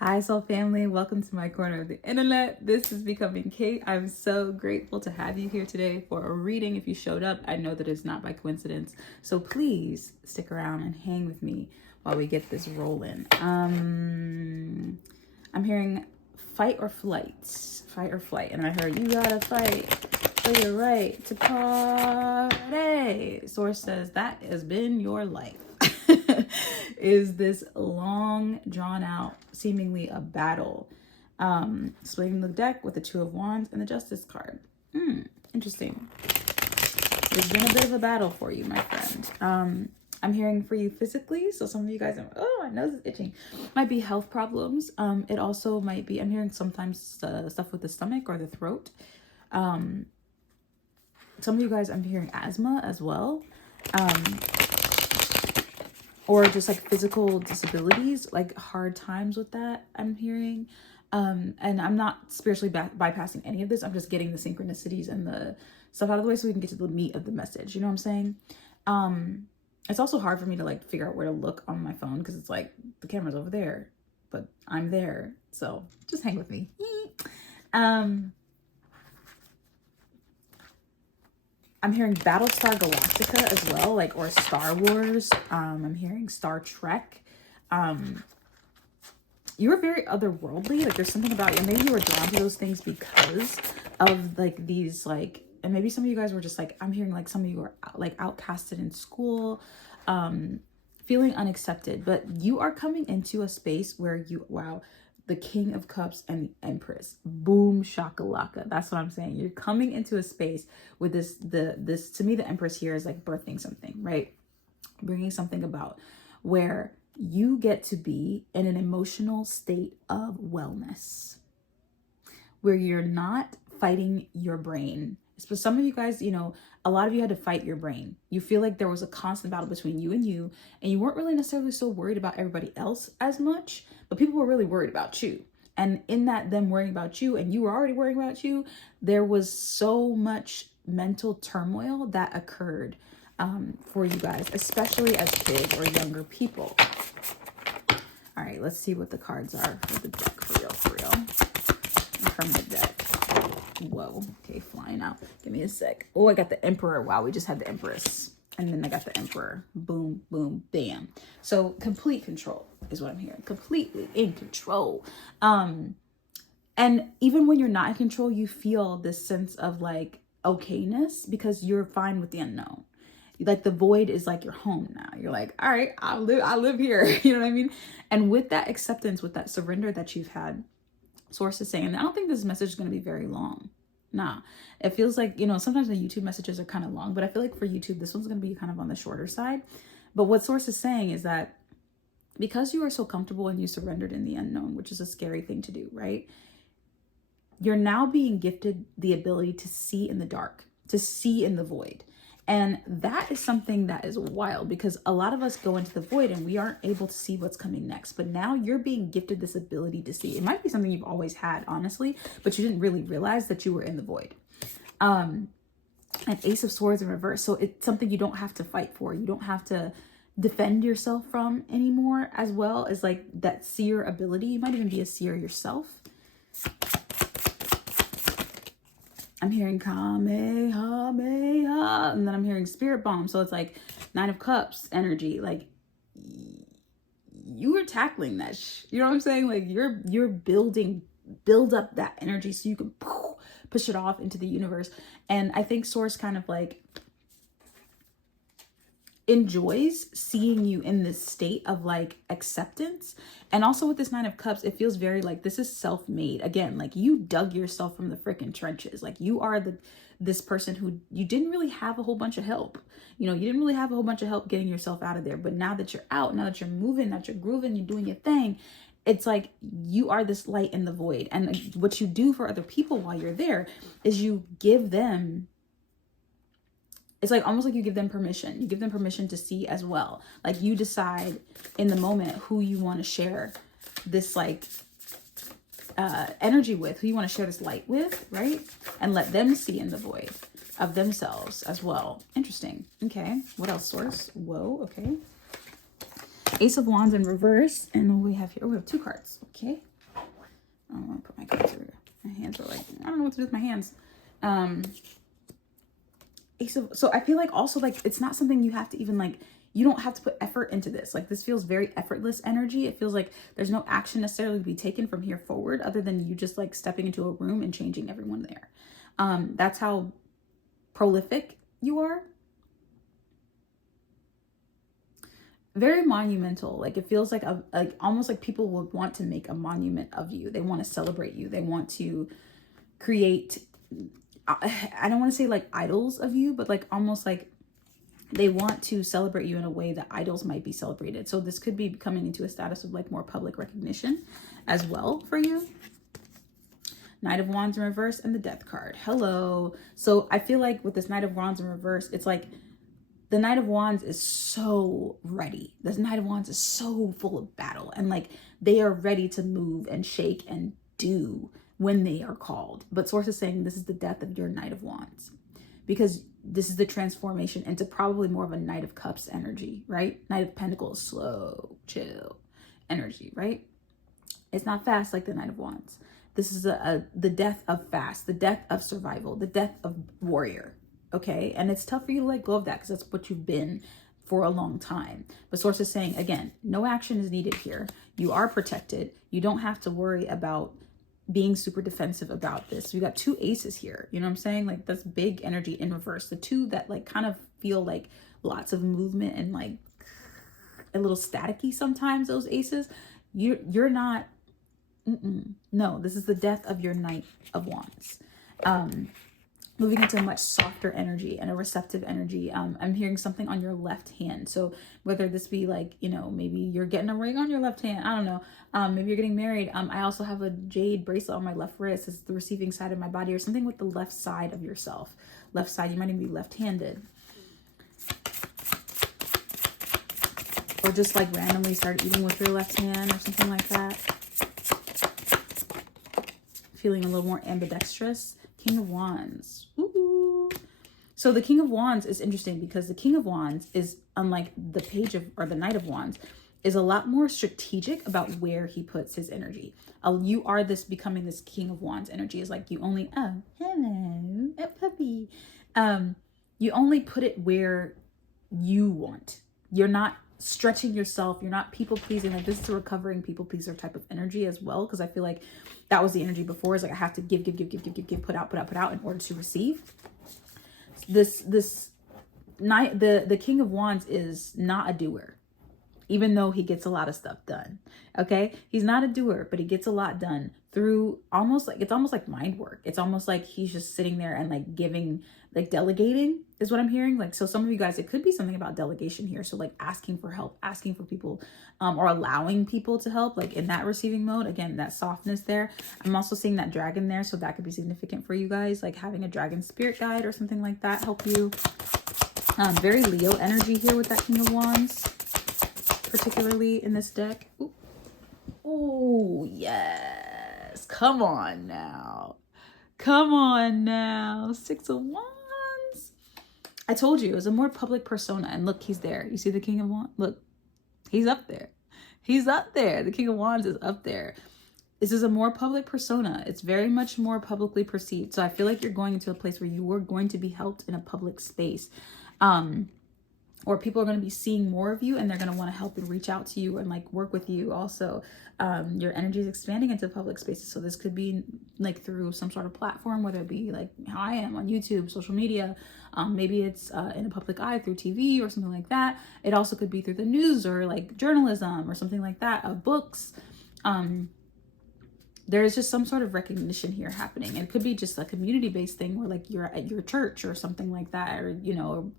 Hi, soul family. Welcome to my corner of the internet. This is Becoming Kate. I'm so grateful to have you here today for a reading. If you showed up, I know that it's not by coincidence. So please stick around and hang with me while we get this rolling. I'm hearing fight or flight. Fight or flight. And I heard you gotta fight for your right to party. Source says that has been your life. Is this long drawn out, seemingly a battle. Splitting the deck with the Two of Wands and the Justice card. Interesting. It's been a bit of a battle for you, my friend. I'm hearing for you physically. So some of you guys are, oh, my nose is itching. Might be health problems. It also might be, I'm hearing sometimes stuff with the stomach or the throat. Some of you guys, I'm hearing asthma as well. Or just like physical disabilities, like hard times with that, I'm hearing. And I'm not spiritually bypassing any of this. I'm just getting the synchronicities and the stuff out of the way so we can get to the meat of the message. You know what I'm saying? It's also hard for me to like figure out where to look on my phone because it's like the camera's over there, but I'm there. So just hang with me. I'm hearing Battlestar Galactica as well, like, or Star Wars. I'm hearing Star Trek. You were very otherworldly. Like, there's something about you. Maybe you were drawn to those things because of like these, like, and maybe some of you guys were just like, I'm hearing like some of you were like outcasted in school, feeling unaccepted. But you are coming into a space where you, wow, the King of Cups and the Empress. Boom shakalaka. That's what I'm saying. You're coming into a space with this, to me, the Empress here is like birthing something, right? Bringing something about where you get to be in an emotional state of wellness, where you're not fighting your brain. For some of you guys, you know, a lot of you had to fight your brain. You feel like there was a constant battle between you, and you weren't really necessarily so worried about everybody else as much, but people were really worried about you. And in that, them worrying about you, and you were already worrying about you, there was so much mental turmoil that occurred for you guys, especially as kids or younger people. All right, let's see what the cards are for the deck, for real. From the deck. Whoa, okay, flying out. Give me a sec. Oh, I got the Emperor. Wow, we just had the Empress. And then I got the Emperor. Boom, boom, bam. So complete control is what I'm hearing. Completely in control. And even when you're not in control, you feel this sense of like okayness because you're fine with the unknown. Like the void is like your home now. You're like, all right, I live here. You know what I mean? And with that acceptance, with that surrender that you've had, Source is saying, and I don't think this message is going to be very long. Nah, it feels like, you know, sometimes the YouTube messages are kind of long, but I feel like for YouTube, this one's going to be kind of on the shorter side. But what Source is saying is that because you are so comfortable and you surrendered in the unknown, which is a scary thing to do, right? You're now being gifted the ability to see in the dark, to see in the void. And that is something that is wild because a lot of us go into the void and we aren't able to see what's coming next. But now you're being gifted this ability to see. It might be something you've always had, honestly, but you didn't really realize that you were in the void. An Ace of Swords in reverse. So it's something you don't have to fight for. You don't have to defend yourself from anymore, as well as like that seer ability. You might even be a seer yourself. I'm hearing Kamehameha, and then I'm hearing Spirit Bomb. So it's like Nine of Cups energy. Like you are tackling that. You know what I'm saying? Like you're build up that energy so you can push it off into the universe. And I think Source kind of like enjoys seeing you in this state of like acceptance. And also with this Nine of Cups, it feels very like this is self-made. Again, like you dug yourself from the freaking trenches. Like you are this person who you didn't really have a whole bunch of help. You know, you didn't really have a whole bunch of help getting yourself out of there. But now that you're out, now that you're moving, that you're grooving, you're doing your thing, it's like you are this light in the void. And what you do for other people while you're there is you give them, it's like almost like you give them permission. You give them permission to see as well. Like you decide in the moment who you want to share this like energy with, who you want to share this light with, right? And let them see in the void of themselves as well. Interesting. Okay. What else, Source? Whoa. Okay. Ace of Wands in reverse. And what we have here, we have 2 cards. Okay. I'm going to put my cards over here. My hands are like, I don't know what to do with my hands. So I feel like also like it's not something you have to even like, you don't have to put effort into this. Like this feels very effortless energy. It feels like there's no action necessarily to be taken from here forward other than you just like stepping into a room and changing everyone there. That's how prolific you are. Very monumental. Like it feels like almost like people would want to make a monument of you. They want to celebrate you. They want to create, I don't want to say like idols of you, but like almost like they want to celebrate you in a way that idols might be celebrated. So this could be coming into a status of like more public recognition as well for you. Knight of Wands in reverse and the Death card. Hello. So I feel like with this Knight of Wands in reverse, it's like the Knight of Wands is so ready. This Knight of Wands is so full of battle and like they are ready to move and shake and do when they are called. But Source is saying this is the death of your Knight of Wands because this is the transformation into probably more of a Knight of Cups energy, right? Knight of Pentacles, slow, chill energy, right? It's not fast like the Knight of Wands. This is the death of fast, the death of survival, the death of warrior, okay? And it's tough for you to let go of that because that's what you've been for a long time. But Source is saying, again, no action is needed here. You are protected. You don't have to worry about being super defensive about this. We got 2 aces here. You know what I'm saying? Like that's big energy in reverse. The 2 that like kind of feel like lots of movement and like a little staticky sometimes, those aces. You're not, no, this is the death of your Knight of Wands. Moving into a much softer energy and a receptive energy. I'm hearing something on your left hand. So whether this be like, you know, maybe you're getting a ring on your left hand. I don't know. Maybe you're getting married. I also have a jade bracelet on my left wrist. It's the receiving side of my body or something with the left side of yourself. Left side, you might even be left-handed. Or just like randomly start eating with your left hand or something like that. Feeling a little more ambidextrous. King of Wands. Ooh. So the King of Wands is interesting because the King of Wands is, unlike the Page of, or the Knight of Wands, is a lot more strategic about where he puts his energy. You are becoming this King of Wands energy. Is like you only, oh, hello, a puppy. You only put it where you want. You're not stretching yourself. You're not people pleasing. Like this is a recovering people pleaser type of energy as well. Because I feel like that was the energy before. Is like I have to give, put out in order to receive. This night, the King of Wands is not a doer, even though he gets a lot of stuff done. Okay, he's not a doer, but he gets a lot done through it's almost like mind work. It's almost like he's just sitting there and like giving, like delegating is what I'm hearing. Like, so some of you guys, it could be something about delegation here. So like asking for help, asking for people, or allowing people to help, like in that receiving mode. Again, that softness there. I'm also seeing that dragon there. So that could be significant for you guys, like having a dragon spirit guide or something like that help you. Very Leo energy here with that King of Wands, particularly in this deck. Oh, yes. Come on now. Come on now. 6 of Wands. I told you it was a more public persona. And look, he's there. You see the King of Wands? Look, he's up there. He's up there. The King of Wands is up there. This is a more public persona. It's very much more publicly perceived. So I feel like you're going into a place where you are going to be helped in a public space. Or people are going to be seeing more of you and they're going to want to help and reach out to you and like work with you. Also, your energy is expanding into public spaces. So this could be like through some sort of platform, whether it be like how I am on YouTube, social media. Maybe it's in a public eye through TV or something like that. It also could be through the news or like journalism or something like that, books. There's just some sort of recognition here happening. It could be just a community-based thing where like you're at your church or something like that, or, you know,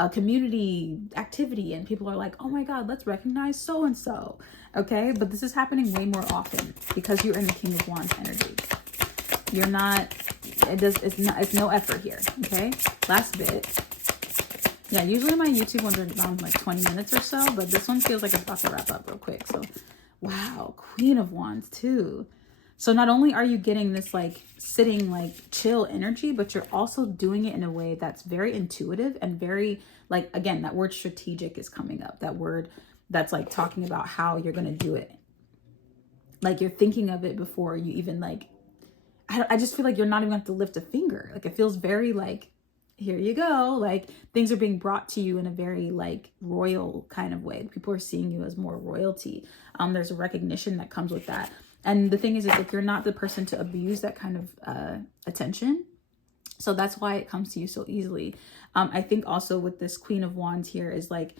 a community activity and people are like, oh my God, let's recognize so-and-so. Okay. But this is happening way more often because you're in the King of Wands energy. You're not, it's no effort here. Okay. Last bit. Yeah. Usually my YouTube ones are around like 20 minutes or so, but this one feels like it's about to wrap up real quick. So wow. Queen of Wands too. So not only are you getting this like sitting like chill energy, but you're also doing it in a way that's very intuitive and very like, again, that word strategic is coming up. That word that's like talking about how you're going to do it. Like you're thinking of it before you even like, I just feel like you're not even going to have to lift a finger. Like it feels very like, here you go. Like things are being brought to you in a very like royal kind of way. People are seeing you as more royalty. There's a recognition that comes with that. And the thing is like, you're not the person to abuse that kind of attention. So that's why it comes to you so easily. I think also with this Queen of Wands here is like,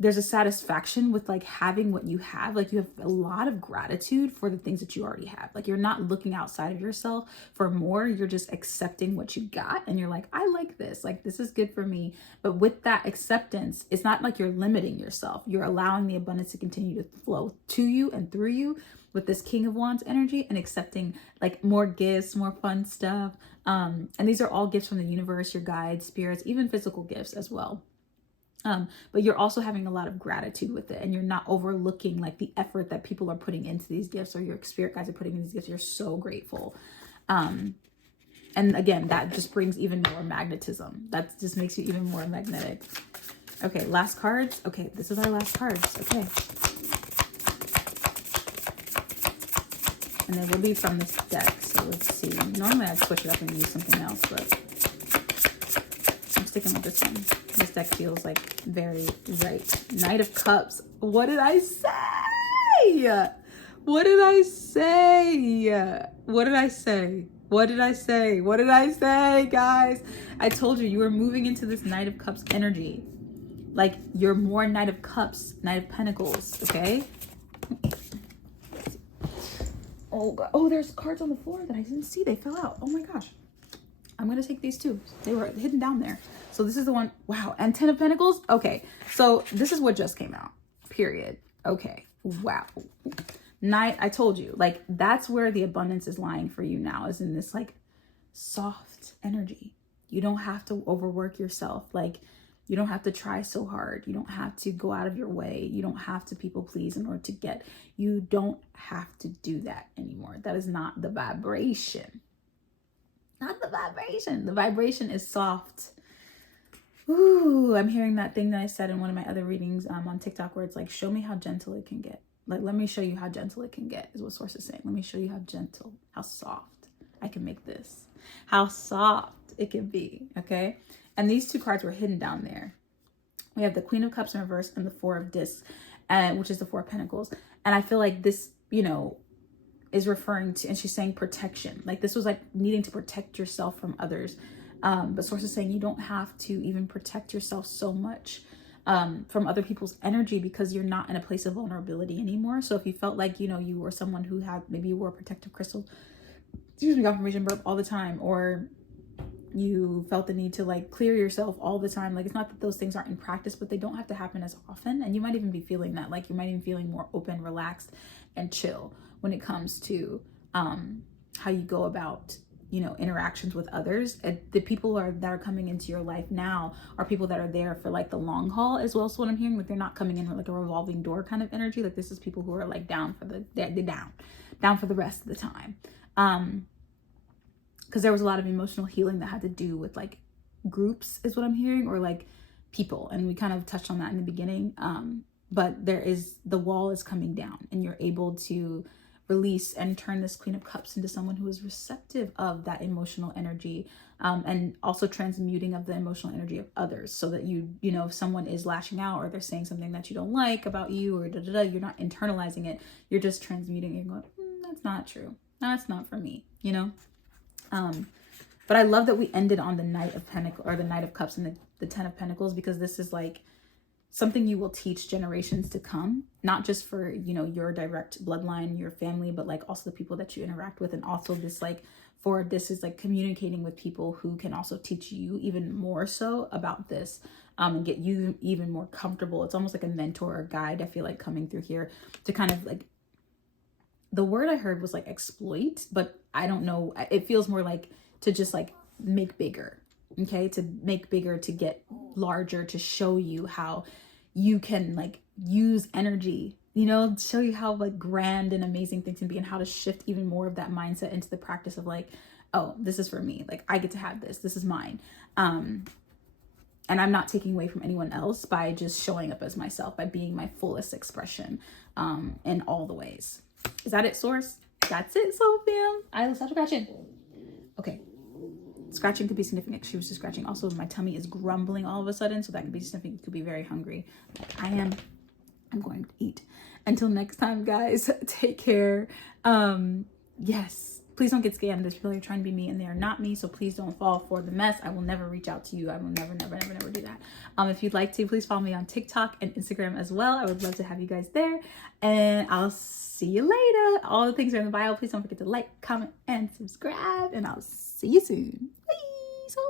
there's a satisfaction with like having what you have. Like you have a lot of gratitude for the things that you already have. Like you're not looking outside of yourself for more. You're just accepting what you got. And you're like, I like this. Like this is good for me. But with that acceptance, it's not like you're limiting yourself. You're allowing the abundance to continue to flow to you and through you with this King of Wands energy, and accepting like more gifts, more fun stuff. And these are all gifts from the universe, your guides, spirits, even physical gifts as well. But you're also having a lot of gratitude with it, and you're not overlooking like the effort that people are putting into these gifts, or your spirit guides are putting in these gifts. You're so grateful. And again, that just brings even more magnetism. That just makes you even more magnetic. Okay, last cards. Okay, this is our last cards. Okay. And they will be from this deck. So let's see. Normally I'd switch it up and use something else, but I'm sticking with this one. This deck feels like very right. Knight of Cups. What did I say? What did I say? What did I say? What did I say? What did I say, guys? I told you were moving into this Knight of Cups energy. Like you're more Knight of Cups, Knight of Pentacles, okay? Oh, God. Oh, there's cards on the floor that I didn't see. They fell out. Oh my gosh. I'm going to take these too. They were hidden down there. So this is the one. Wow. And 10 of Pentacles. Okay. So this is what just came out. Period. Okay. Wow. Knight. I told you, like, that's where the abundance is lying for you now, is in this like soft energy. You don't have to overwork yourself. Like, you don't have to try so hard. You don't have to go out of your way. You don't have to people please in order to get. You don't have to do that anymore. That is not the vibration. Not the vibration. The vibration is soft. Ooh, I'm hearing that thing that I said in one of my other readings on TikTok where it's like, show me how gentle it can get. Like, let me show you how gentle it can get is what Source is saying. Let me show you how gentle, how soft I can make this. How soft it can be, okay? And these two cards were hidden down there. We have the Queen of Cups in reverse and the Four of Discs, which is the Four of Pentacles. And I feel like this, you know, is referring to, and she's saying protection. Like this was like needing to protect yourself from others. But Source is saying you don't have to even protect yourself so much from other people's energy, because you're not in a place of vulnerability anymore. So if you felt like, you know, you were someone who had, maybe you wore protective crystals, excuse me, confirmation burp all the time, or you felt the need to like clear yourself all the time. Like it's not that those things aren't in practice, but they don't have to happen as often. And you might even be feeling that, like you might even feeling more open, relaxed, and chill when it comes to how you go about, you know, interactions with others. The people that are coming into your life now are people that are there for like the long haul as well. So what I'm hearing, like they're not coming in with like a revolving door kind of energy. Like this is people who are like down for they're down for the rest of the time. Because there was a lot of emotional healing that had to do with like groups is what I'm hearing, or like people. And we kind of touched on that in the beginning. But the wall is coming down, and you're able to release and turn this Queen of Cups into someone who is receptive of that emotional energy, and also transmuting of the emotional energy of others, so that you know, if someone is lashing out or they're saying something that you don't like about you, or you're not internalizing it, you're just transmuting it and going, that's not true. That's not for me, you know? But I love that we ended on the Knight of Pentacles, or the Knight of Cups, and the 10 of Pentacles, because this is like something you will teach generations to come, not just for, you know, your direct bloodline, your family, but like also the people that you interact with. And also this is like communicating with people who can also teach you even more so about this, and get you even more comfortable. It's almost like a mentor or guide, I feel like, coming through here to kind of like, the word I heard was like exploit, but I don't know. It feels more like to just like make bigger, okay? To make bigger, to get larger, to show you how you can like use energy, you know, show you how like grand and amazing things can be, and how to shift even more of that mindset into the practice of like, oh, this is for me. Like I get to have this. This is mine. And I'm not taking away from anyone else by just showing up as myself, by being my fullest expression in all the ways. Is that it, source? That's it, soul fam. All right, let's start scratching. Okay. Scratching could be significant. She was just scratching. Also, my tummy is grumbling all of a sudden, so that could be significant. Could be very hungry. Like I am. I'm going to eat. Until next time, guys, take care. Yes, please don't get scammed. There's people who are trying to be me and they are not me, so please don't fall for the mess. I will never reach out to you. I will never do that. If you'd like to, please follow me on TikTok and Instagram as well. I would love to have you guys there, and I'll see you later. All the things are in the bio. Please don't forget to like, comment, and subscribe, and I'll see you soon. Bye. So